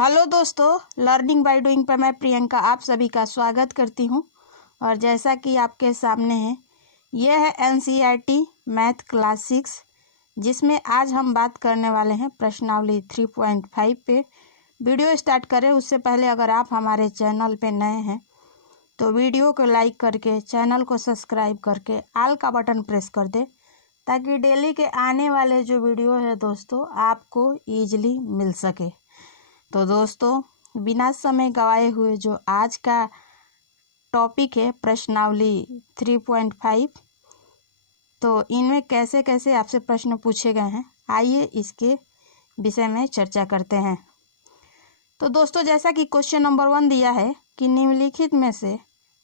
Hello दोस्तों, learning by doing पर मैं प्रियंका आप सभी का स्वागत करती हूं। और जैसा कि आपके सामने है, यह है एनसीईआरटी मैथ क्लास 6, जिसमें आज हम बात करने वाले हैं प्रश्नावली 3.5 पे। वीडियो स्टार्ट करें उससे पहले अगर आप हमारे चैनल पे नए हैं तो वीडियो को लाइक करके चैनल को सब्सक्राइब करके आल का बटन प्रेस कर दे, ताकि डेली के आने वाले जो वीडियो है दोस्तों आपको ईजिली मिल सके। तो दोस्तों, बिना समय गवाए हुए जो आज का टॉपिक है प्रश्नावली 3.5, तो इनमें कैसे कैसे आपसे प्रश्न पूछे गए हैं, आइए इसके विषय में चर्चा करते हैं। तो दोस्तों, जैसा कि क्वेश्चन नंबर 1 दिया है कि निम्नलिखित में से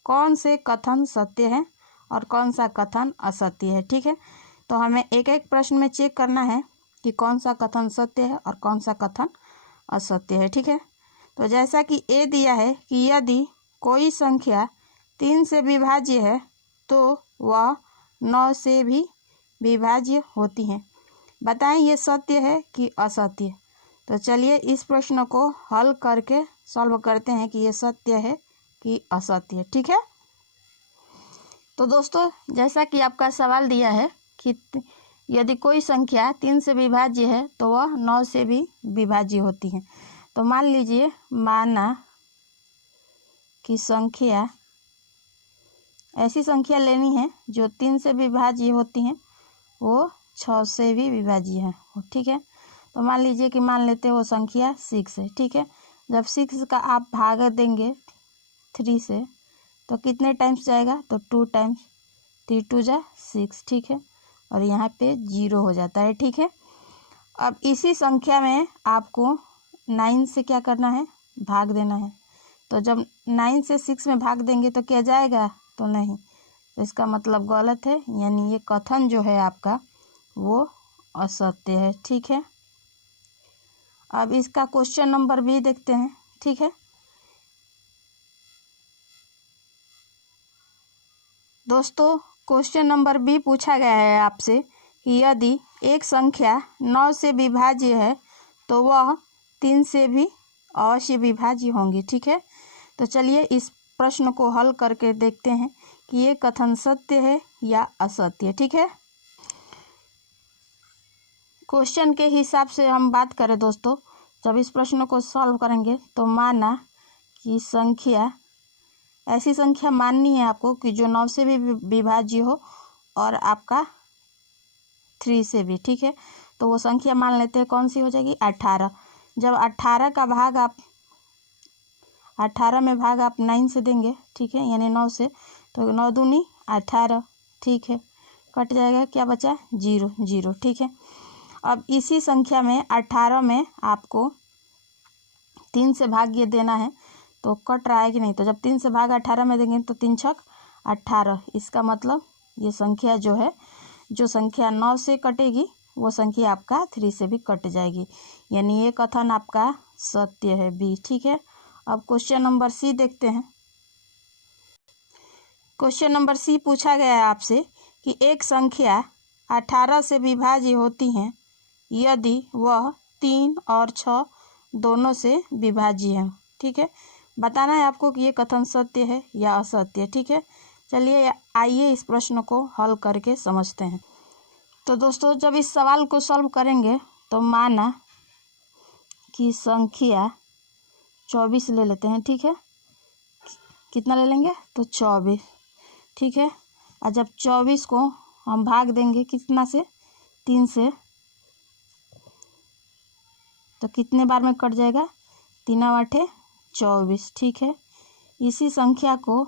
कौन से कथन सत्य है और कौन सा कथन असत्य है। ठीक है, तो हमें एक एक प्रश्न में चेक करना है कि कौन सा कथन सत्य है और कौन सा कथन असत्य है। ठीक है, तो जैसा कि ए दिया है कि यदि कोई संख्या 3 से विभाज्य है तो वह 9 से भी विभाज्य होती है। बताएं ये सत्य है कि असत्य। तो चलिए इस प्रश्न को हल करके सॉल्व करते हैं कि ये सत्य है कि असत्य। ठीक है, तो दोस्तों, जैसा कि आपका सवाल दिया है कि यदि कोई संख्या 3 से विभाज्य है तो वह 9 से भी विभाज्य होती है। तो मान लीजिए, माना कि संख्या, ऐसी संख्या लेनी है जो 3 से विभाज्य होती हैं, वो 6 से भी विभाज्य है। ठीक है, तो मान लीजिए कि मान लेते हैं वो संख्या 6 है। ठीक है, जब 6 का आप भाग देंगे 3 से तो कितने टाइम्स जाएगा, तो 2 टाइम्स, 3 2 जा 6। ठीक है, और यहाँ पे 0 हो जाता है। ठीक है, अब इसी संख्या में आपको 9 से क्या करना है, भाग देना है। तो जब 9 से 6 में भाग देंगे तो क्या जाएगा, तो नहीं, तो इसका मतलब गलत है, यानी ये कथन जो है आपका वो असत्य है। ठीक है, अब इसका क्वेश्चन नंबर बी देखते हैं। ठीक है दोस्तों, क्वेश्चन नंबर बी पूछा गया है आपसे कि यदि एक संख्या 9 से विभाज्य है तो वह 3 से भी अवश्य विभाज्य होंगी। ठीक है, तो चलिए इस प्रश्न को हल करके देखते हैं कि ये कथन सत्य है या असत्य। ठीक है, क्वेश्चन के हिसाब से हम बात करें दोस्तों, जब इस प्रश्न को सॉल्व करेंगे तो माना कि संख्या, ऐसी संख्या माननी है आपको कि जो 9 से भी विभाज्य हो और आपका 3 से भी। ठीक है, तो वो संख्या मान लेते हैं, कौन सी हो जाएगी, 18। जब 18 का भाग आप 18 में भाग आप 9 से देंगे, ठीक है, यानी 9 से, तो 9 दूनी 18। ठीक है, कट जाएगा, क्या बचा, 0 0। ठीक है, अब इसी संख्या में 18 में आपको 3 से भाग ये देना है, तो कट रहा है कि नहीं, तो जब 3 से भाग 18 में देंगे तो 3 छक 18। इसका मतलब ये संख्या जो है, जो संख्या 9 से कटेगी वो संख्या आपका 3 से भी कट जाएगी, यानी ये कथन आपका सत्य है, बी। ठीक है, अब क्वेश्चन नंबर सी देखते हैं। क्वेश्चन नंबर सी पूछा गया है आपसे कि एक संख्या 18 से विभाज्य होती है यदि वह 3 और 6 दोनों से विभाज्य है। ठीक है, बताना है आपको कि ये कथन सत्य है या असत्य। ठीक है, चलिए आइए इस प्रश्न को हल करके समझते हैं। तो दोस्तों, जब इस सवाल को सॉल्व करेंगे तो माना कि संख्या 24 ले लेते हैं। ठीक है, कितना ले लेंगे, तो 24। ठीक है, और जब 24 को हम भाग देंगे कितना से, 3 से, तो कितने बार में कट जाएगा, 3 8 24। ठीक है, इसी संख्या को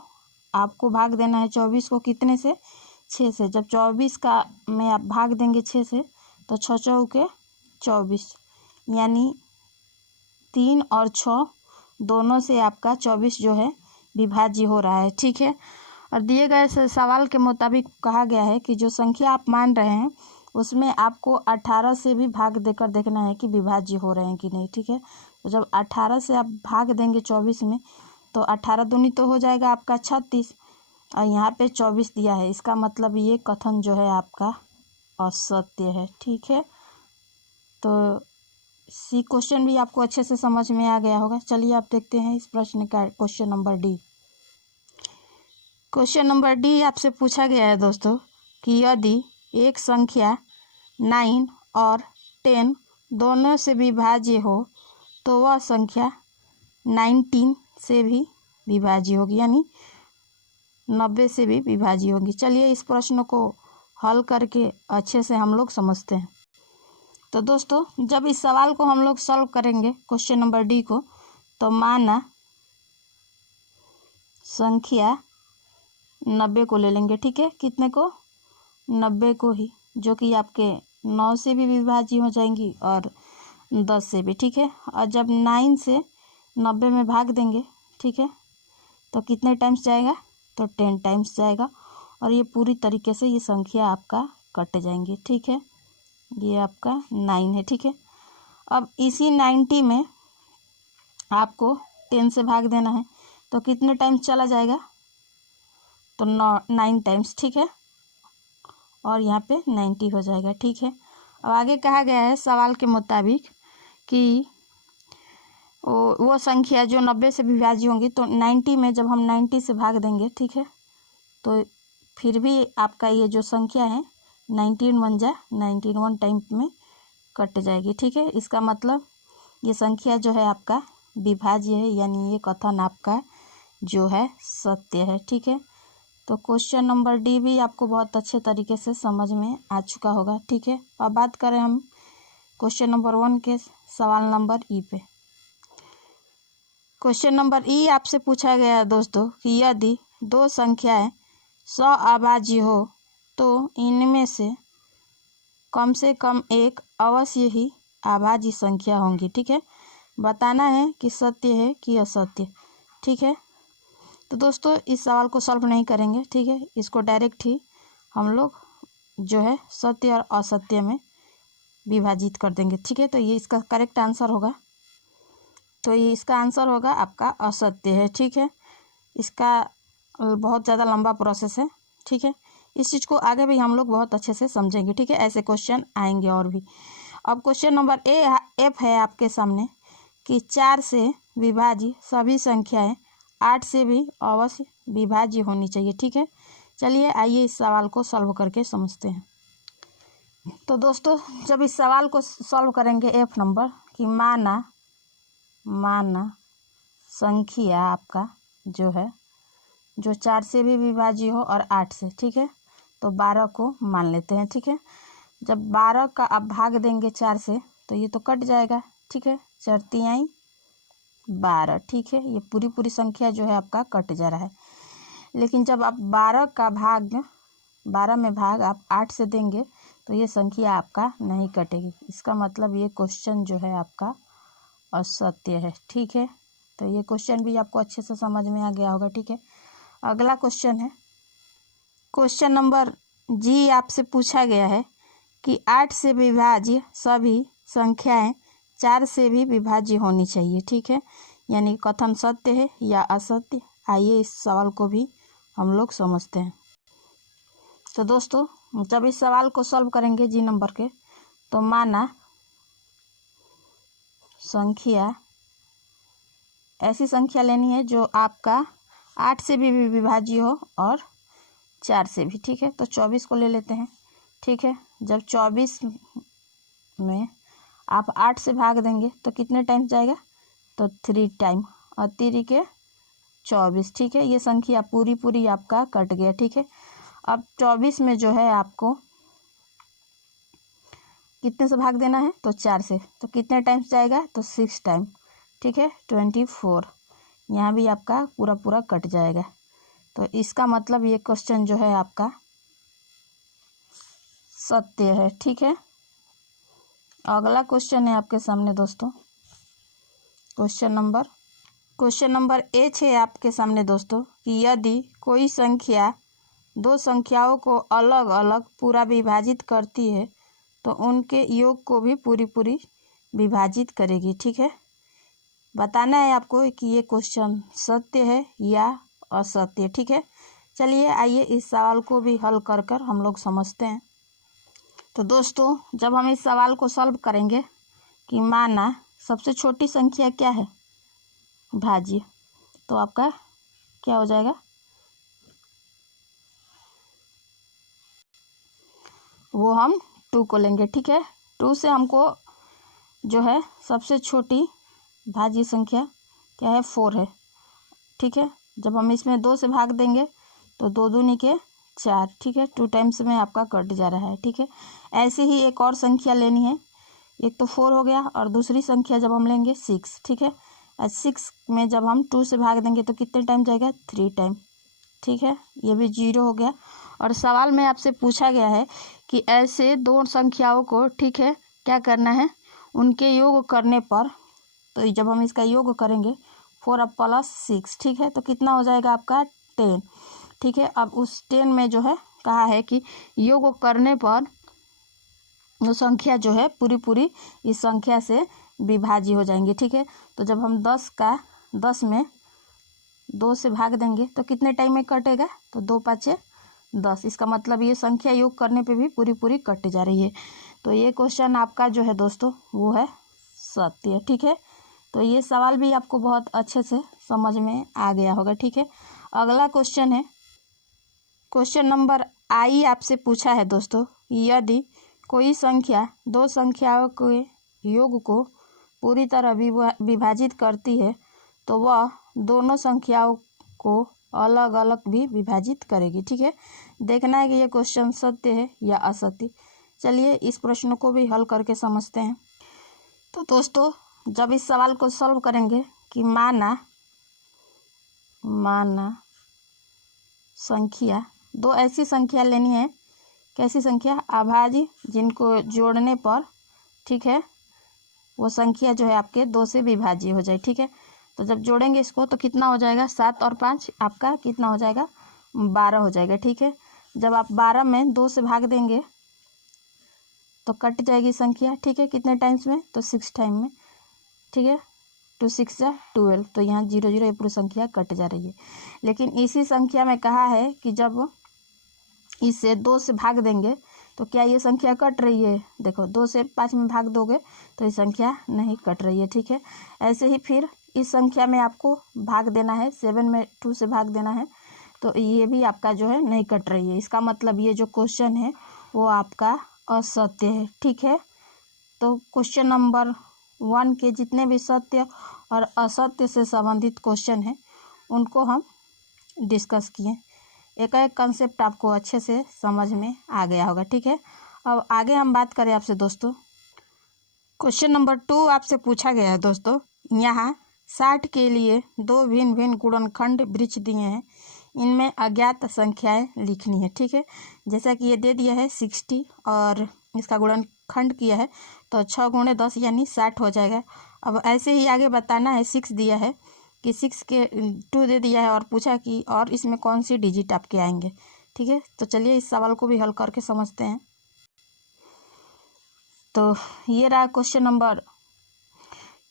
आपको भाग देना है 24 को कितने से, 6 से। जब 24 का में आप भाग देंगे 6 से तो 6 चौके 24, यानी 3 और 6 दोनों से आपका 24 जो है विभाज्य हो रहा है। ठीक है, और दिए गए सवाल के मुताबिक कहा गया है कि जो संख्या आप मान रहे हैं उसमें आपको 18 से भी भाग देकर देखना है कि विभाज्य हो रहे हैं कि नहीं। ठीक है, तो जब 18 से आप भाग देंगे 24 में तो 18 दूनी तो हो जाएगा आपका 36, और यहाँ पे 24 दिया है, इसका मतलब ये कथन जो है आपका असत्य है। ठीक है, तो सी क्वेश्चन भी आपको अच्छे से समझ में आ गया होगा। चलिए आप देखते हैं इस प्रश्न का question number D. Question number D आपसे पूछा गया है दोस्तों कि यदि एक संख्या 9 और 10 दोनों से विभाज्य हो तो वह संख्या 19 से भी विभाज्य होगी, यानी 90 से भी विभाज्य होगी। चलिए इस प्रश्न को हल करके अच्छे से हम लोग समझते हैं। तो दोस्तों जब इस सवाल को हम लोग सॉल्व करेंगे क्वेश्चन नंबर डी को, तो माना संख्या 90 को ले लेंगे, ठीक है। कितने को? 90 को ही, जो कि आपके 9 से भी विभाज्य हो जाएंगी और 10 से भी, ठीक है। और जब 9 से 90 में भाग देंगे, ठीक है, तो कितने टाइम्स जाएगा? तो 10 टाइम्स जाएगा और ये पूरी तरीके से ये संख्या आपका कट जाएंगी, ठीक है। ये आपका 9 है, ठीक है। अब इसी 90 में आपको 10 से भाग देना है, तो कितने टाइम्स चला जाएगा? तो 9 टाइम्स, ठीक है। और यहाँ पे 90 हो जाएगा, ठीक है। अब आगे कहा गया है सवाल के मुताबिक कि वो संख्या जो 90 से विभाज्य होंगी, तो 90 में जब हम 90 से भाग देंगे, ठीक है, तो फिर भी आपका ये जो संख्या है 91 टाइम में कट जाएगी, ठीक है। इसका मतलब ये संख्या जो है आपका विभाज्य है, यानी ये कथन आपका जो है सत्य है, ठीक है। तो क्वेश्चन नंबर डी भी आपको बहुत अच्छे तरीके से समझ में आ चुका होगा, ठीक है। अब बात करें हम क्वेश्चन नंबर 1 के सवाल नंबर ई पे। क्वेश्चन नंबर ई आपसे पूछा गया है दोस्तों कि यदि दो संख्याएं सअभाज्य हो तो इनमें से कम एक अवश्य ही अभाज्य संख्या होंगी, ठीक है। बताना है कि सत्य है कि असत्य, ठीक है। तो दोस्तों इस सवाल को सॉल्व नहीं करेंगे, ठीक है। इसको डायरेक्ट ही हम लोग जो है सत्य और असत्य में विभाजित कर देंगे, ठीक है। तो ये इसका करेक्ट आंसर होगा। तो ये इसका आंसर होगा आपका असत्य है, ठीक है। इसका बहुत ज़्यादा लंबा प्रोसेस है, ठीक है। इस चीज़ को आगे भी हम लोग बहुत अच्छे से समझेंगे, ठीक है। ऐसे क्वेश्चन आएंगे और भी। अब क्वेश्चन नंबर एफ है आपके सामने कि 4 से विभाज्य सभी संख्याएं 8 से भी अवश्य विभाज्य होनी चाहिए, ठीक है। चलिए आइए इस सवाल को सॉल्व करके समझते हैं। तो दोस्तों जब इस सवाल को सॉल्व करेंगे एफ नंबर कि माना संख्या आपका जो है जो 4 से भी विभाज्य हो और 8 से, ठीक है। तो 12 को मान लेते हैं, ठीक है। जब 12 का आप भाग देंगे 4 से तो ये तो कट जाएगा, ठीक है। 4 तिहाई 12, ठीक है। ये पूरी संख्या जो है आपका कट जा रहा है। लेकिन जब आप 12 में भाग आप 8 से देंगे तो ये संख्या आपका नहीं कटेगी। इसका मतलब ये क्वेश्चन जो है आपका असत्य है, ठीक है। तो ये क्वेश्चन भी आपको अच्छे से समझ में आ गया होगा, ठीक है। अगला क्वेश्चन है क्वेश्चन नंबर जी आपसे पूछा गया है कि 8 से विभाज्य सभी संख्याएं 4 से भी विभाज्य होनी चाहिए, ठीक है। यानी कथन सत्य है या असत्य। आइए इस सवाल को भी हम लोग समझते हैं। तो दोस्तों जब इस सवाल को सॉल्व करेंगे जी नंबर के, तो माना संख्या ऐसी संख्या लेनी है जो आपका 8 से भी विभाज्य हो और 4 से भी, ठीक है। तो 24 को ले लेते हैं, ठीक है। जब 24 में आप 8 से भाग देंगे तो कितने टाइम जाएगा? तो 3 टाइम और 3 के 24, ठीक है। ये संख्या पूरी आपका कट गया, ठीक है। अब 24 में जो है आपको कितने से भाग देना है? तो 4 से। तो कितने टाइम्स जाएगा? तो 6 टाइम, ठीक है। 24 यहाँ भी आपका पूरा कट जाएगा। तो इसका मतलब ये क्वेश्चन जो है आपका सत्य है, ठीक है। अगला क्वेश्चन है आपके सामने दोस्तों क्वेश्चन नंबर एच है आपके सामने दोस्तों कि यदि कोई संख्या दो संख्याओं को अलग अलग पूरा विभाजित करती है तो उनके योग को भी पूरी विभाजित करेगी, ठीक है। बताना है आपको कि ये क्वेश्चन सत्य है या असत्य, ठीक है। चलिए आइए इस सवाल को भी हल कर हम लोग समझते हैं। तो दोस्तों जब हम इस सवाल को सॉल्व करेंगे कि माना सबसे छोटी संख्या क्या है, भाज्य, तो आपका क्या हो जाएगा, वो हम 2 को लेंगे। ठीक है, 2 से हमको जो है सबसे छोटी भाज्य संख्या क्या है, 4 है। ठीक है, जब हम इसमें 2 से भाग देंगे तो 2 दूनी के 4। ठीक है, 2 टाइम्स में आपका कट जा रहा है। ठीक है, ऐसे ही एक और संख्या लेनी है, एक तो 4 हो गया और दूसरी संख्या जब हम लेंगे 6। ठीक है, 6 में जब हम 2 से भाग देंगे तो कितने टाइम जाएगा, 3 टाइम। ठीक है, ये भी 0 हो गया। और सवाल में आपसे पूछा गया है कि ऐसे दो संख्याओं को, ठीक है, क्या करना है, उनके योग करने पर, तो जब हम इसका योग करेंगे 4 अब प्लस 6, ठीक है, तो कितना हो जाएगा आपका 10। ठीक है, अब उस 10 में जो है कहा है कि योग करने पर वो संख्या जो है पूरी पूरी इस संख्या से विभाज्य हो जाएंगे। ठीक है, तो जब हम 10 में 2 से भाग देंगे तो कितने टाइम में कटेगा, तो 2 5 10। इसका मतलब ये संख्या योग करने पे भी पूरी पूरी कट जा रही है। तो ये क्वेश्चन आपका जो है दोस्तों वो है सत्य। ठीक है, तो ये सवाल भी आपको बहुत अच्छे से समझ में आ गया होगा। ठीक है, अगला क्वेश्चन है, क्वेश्चन नंबर आई आपसे पूछा है दोस्तों, यदि कोई संख्या दो संख्याओं के योग को पूरी तरह विभाजित करती है तो वह दोनों संख्याओं को अलग अलग भी विभाजित करेगी। ठीक है, देखना है कि ये क्वेश्चन सत्य है या असत्य। चलिए इस प्रश्न को भी हल करके समझते हैं। तो दोस्तों जब इस सवाल को सॉल्व करेंगे कि माना संख्या, दो ऐसी संख्या लेनी है, कैसी संख्या, अभाज्य, जिनको जोड़ने पर, ठीक है, वो संख्या जो है आपके 2 से विभाज्य हो जाए। ठीक है, तो जब जोड़ेंगे इसको तो कितना हो जाएगा, 7 और 5 आपका कितना हो जाएगा, 12 हो जाएगा। ठीक है, जब आप 12 में 2 से भाग देंगे तो कट जाएगी संख्या। ठीक है, कितने टाइम्स में, तो 6 टाइम में। ठीक है, 2 6 जा 12, तो यहाँ 0 0 ये पूरी संख्या कट जा रही है। लेकिन इसी संख्या में कहा है कि जब इसे 2 से भाग देंगे तो क्या ये संख्या कट रही है, देखो 2 से 5 में भाग दोगे तो ये संख्या नहीं कट रही है। ठीक है, ऐसे ही फिर इस संख्या में आपको भाग देना है, 7 में 2 से भाग देना है, तो ये भी आपका जो है नहीं कट रही है। इसका मतलब ये जो क्वेश्चन है वो आपका असत्य है। ठीक है, तो क्वेश्चन नंबर 1 के जितने भी सत्य और असत्य से संबंधित क्वेश्चन हैं उनको हम डिस्कस किए। एक एक कंसेप्ट आपको अच्छे से समझ में आ गया होगा। ठीक है, अब आगे हम बात करें आपसे दोस्तों, क्वेश्चन नंबर 2 आपसे पूछा गया है दोस्तों, यहाँ 60 के लिए 2 भिन्न भिन्न गुणनखंड वृक्ष दिए हैं, इनमें अज्ञात संख्याएं लिखनी है। ठीक है, जैसा कि ये दे दिया है 60 और इसका गुणनखंड किया है तो 6 × 10 यानी 60 हो जाएगा। अब ऐसे ही आगे बताना है, 6 दिया है कि 6 के 2 दे दिया है और पूछा कि और इसमें कौन सी डिजिट आपके आएंगे। ठीक है, तो चलिए इस सवाल को भी हल करके समझते हैं। तो ये रहा क्वेश्चन नंबर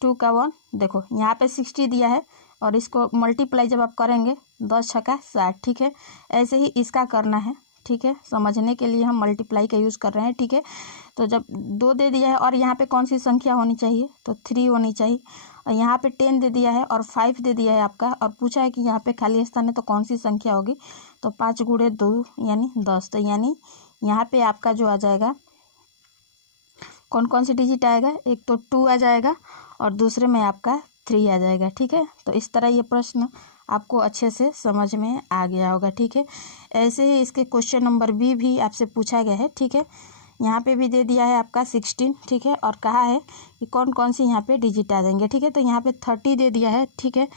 2 का 1। देखो यहाँ पे 60 दिया है और इसको मल्टीप्लाई जब आप करेंगे 10 छक्का 60। ठीक है, ऐसे ही इसका करना है। ठीक है, समझने के लिए हम मल्टीप्लाई का यूज़ कर रहे हैं। ठीक है, तो जब 2 दे दिया है और यहाँ पे कौन सी संख्या होनी चाहिए, तो 3 होनी चाहिए, और यहाँ पे 10 दे दिया है और 5 दे दिया है आपका, और पूछा है कि यहाँ पे खाली स्थान है तो कौन सी संख्या होगी, तो 5 × 2 यानी 10। तो यानी यहाँ पे आपका जो आ जाएगा, कौन कौन सी डिजिट आएगा, एक तो 2 आ जाएगा और दूसरे में आपका 3 आ जाएगा। ठीक है, तो इस तरह ये प्रश्न आपको अच्छे से समझ में आ गया होगा। ठीक है, ऐसे ही इसके क्वेश्चन नंबर बी भी आपसे पूछा गया है। ठीक है, यहाँ पे भी दे दिया है आपका 16। ठीक है, और कहा है कि कौन कौन सी यहाँ पे डिजिट आ जाएंगे। ठीक है, तो यहाँ पे 30 दे दिया है। ठीक है,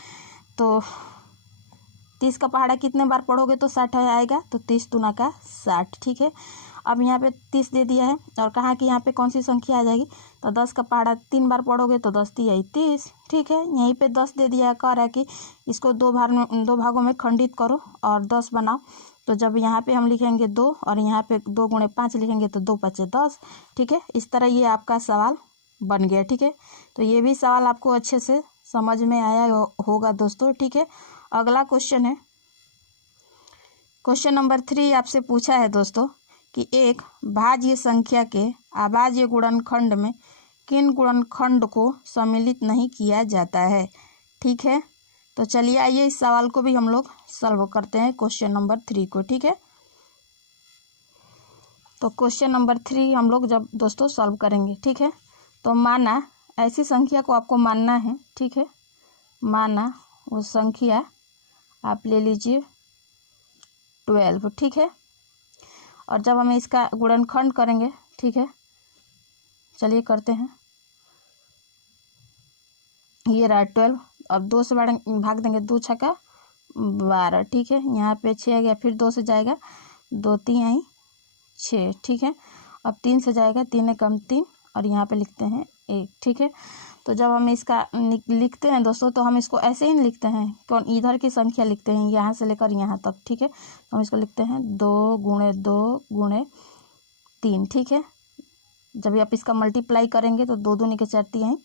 तो 30 का पहाड़ा कितने बार पढ़ोगे तो 60 आएगा, तो 30 दूना का 60। ठीक है, अब यहाँ पे 30 दे दिया है और कहा कि यहाँ पे कौन सी संख्या आ जाएगी, तो 10 का पहाड़ा 3 बार पढ़ोगे तो 10 3 30। ठीक है, यहीं पे 10 दे दिया है, कह रहा है कि इसको 2 भागों में खंडित करो और 10 बनाओ। तो जब यहाँ पे हम लिखेंगे 2 और यहाँ पे 2 × 5 लिखेंगे तो 2 5 10। ठीक है, इस तरह ये आपका सवाल बन गया। ठीक है, तो ये भी सवाल आपको अच्छे से समझ में आया होगा दोस्तों। ठीक है, अगला क्वेश्चन है, क्वेश्चन नंबर 3 आपसे पूछा है दोस्तों कि एक भाज्य संख्या के अभाज्य गुणनखंड में किन गुणनखंड को सम्मिलित नहीं किया जाता है। ठीक है, तो चलिए आइए इस सवाल को भी हम लोग सॉल्व करते हैं, क्वेश्चन नंबर 3 को। ठीक है, तो क्वेश्चन नंबर 3 हम लोग जब दोस्तों सॉल्व करेंगे, ठीक है, तो माना ऐसी संख्या को आपको मानना है। ठीक है, माना वो संख्या आप ले लीजिए 12। ठीक है, और जब हम इसका गुणनखंड करेंगे, ठीक है, चलिए करते हैं। ये रहा 12, अब 2 से भाग देंगे, 2 छक्का 12। ठीक है, यहाँ पे 6 आ गया, फिर 2 से जाएगा, 2 3 आई 6। ठीक है, अब 3 से जाएगा, 3 एकम 3, और यहाँ पे लिखते हैं 1। ठीक है, तो जब हम इसका लिखते हैं दोस्तों, तो हम इसको ऐसे ही लिखते हैं, कौन इधर की संख्या लिखते हैं यहाँ से लेकर यहाँ तक। ठीक है, तो हम इसको लिखते हैं 2 × 2 × 3। ठीक है, जब आप इसका मल्टीप्लाई करेंगे तो 2 दूनी के 4 3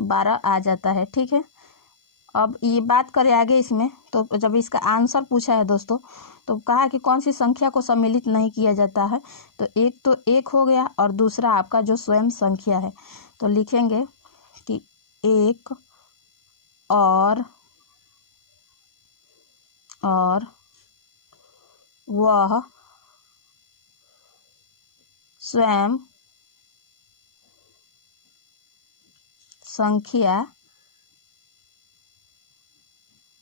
12 आ जाता है। ठीक है, अब ये बात करें आगे इसमें, तो जब इसका आंसर पूछा है दोस्तों, तो कहा कि कौन सी संख्या को सम्मिलित नहीं किया जाता है, तो एक तो 1 हो गया, और दूसरा आपका जो स्वयं संख्या है, तो लिखेंगे कि 1 और वह स्वयं संख्या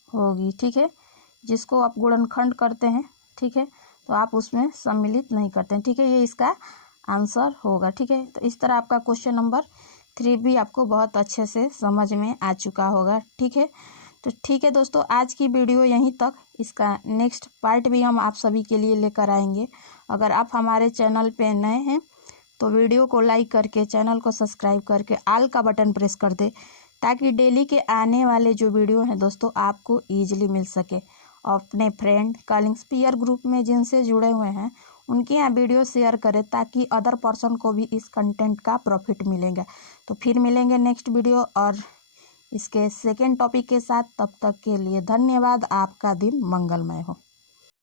होगी। ठीक है, जिसको आप गुणनखंड करते हैं, ठीक है, तो आप उसमें सम्मिलित नहीं करते हैं। ठीक है, ये इसका आंसर होगा। ठीक है, तो इस तरह आपका क्वेश्चन नंबर 3 भी आपको बहुत अच्छे से समझ में आ चुका होगा। ठीक है, तो ठीक है दोस्तों, आज की वीडियो यहीं तक। इसका नेक्स्ट पार्ट भी हम आप सभी के लिए लेकर आएंगे। अगर आप हमारे चैनल पे नए हैं तो वीडियो को लाइक करके, चैनल को सब्सक्राइब करके ऑल का बटन प्रेस कर दे, ताकि डेली के आने वाले जो वीडियो हैं दोस्तों आपको ईजिली मिल सके। अपने फ्रेंड कॉलिंग्स पीयर ग्रुप में जिनसे जुड़े हुए हैं उनके यहाँ वीडियो शेयर करें, ताकि अदर पर्सन को भी इस कंटेंट का प्रॉफिट मिलेगा। तो फिर मिलेंगे नेक्स्ट वीडियो और इसके सेकेंड टॉपिक के साथ। तब तक के लिए धन्यवाद। आपका दिन मंगलमय हो।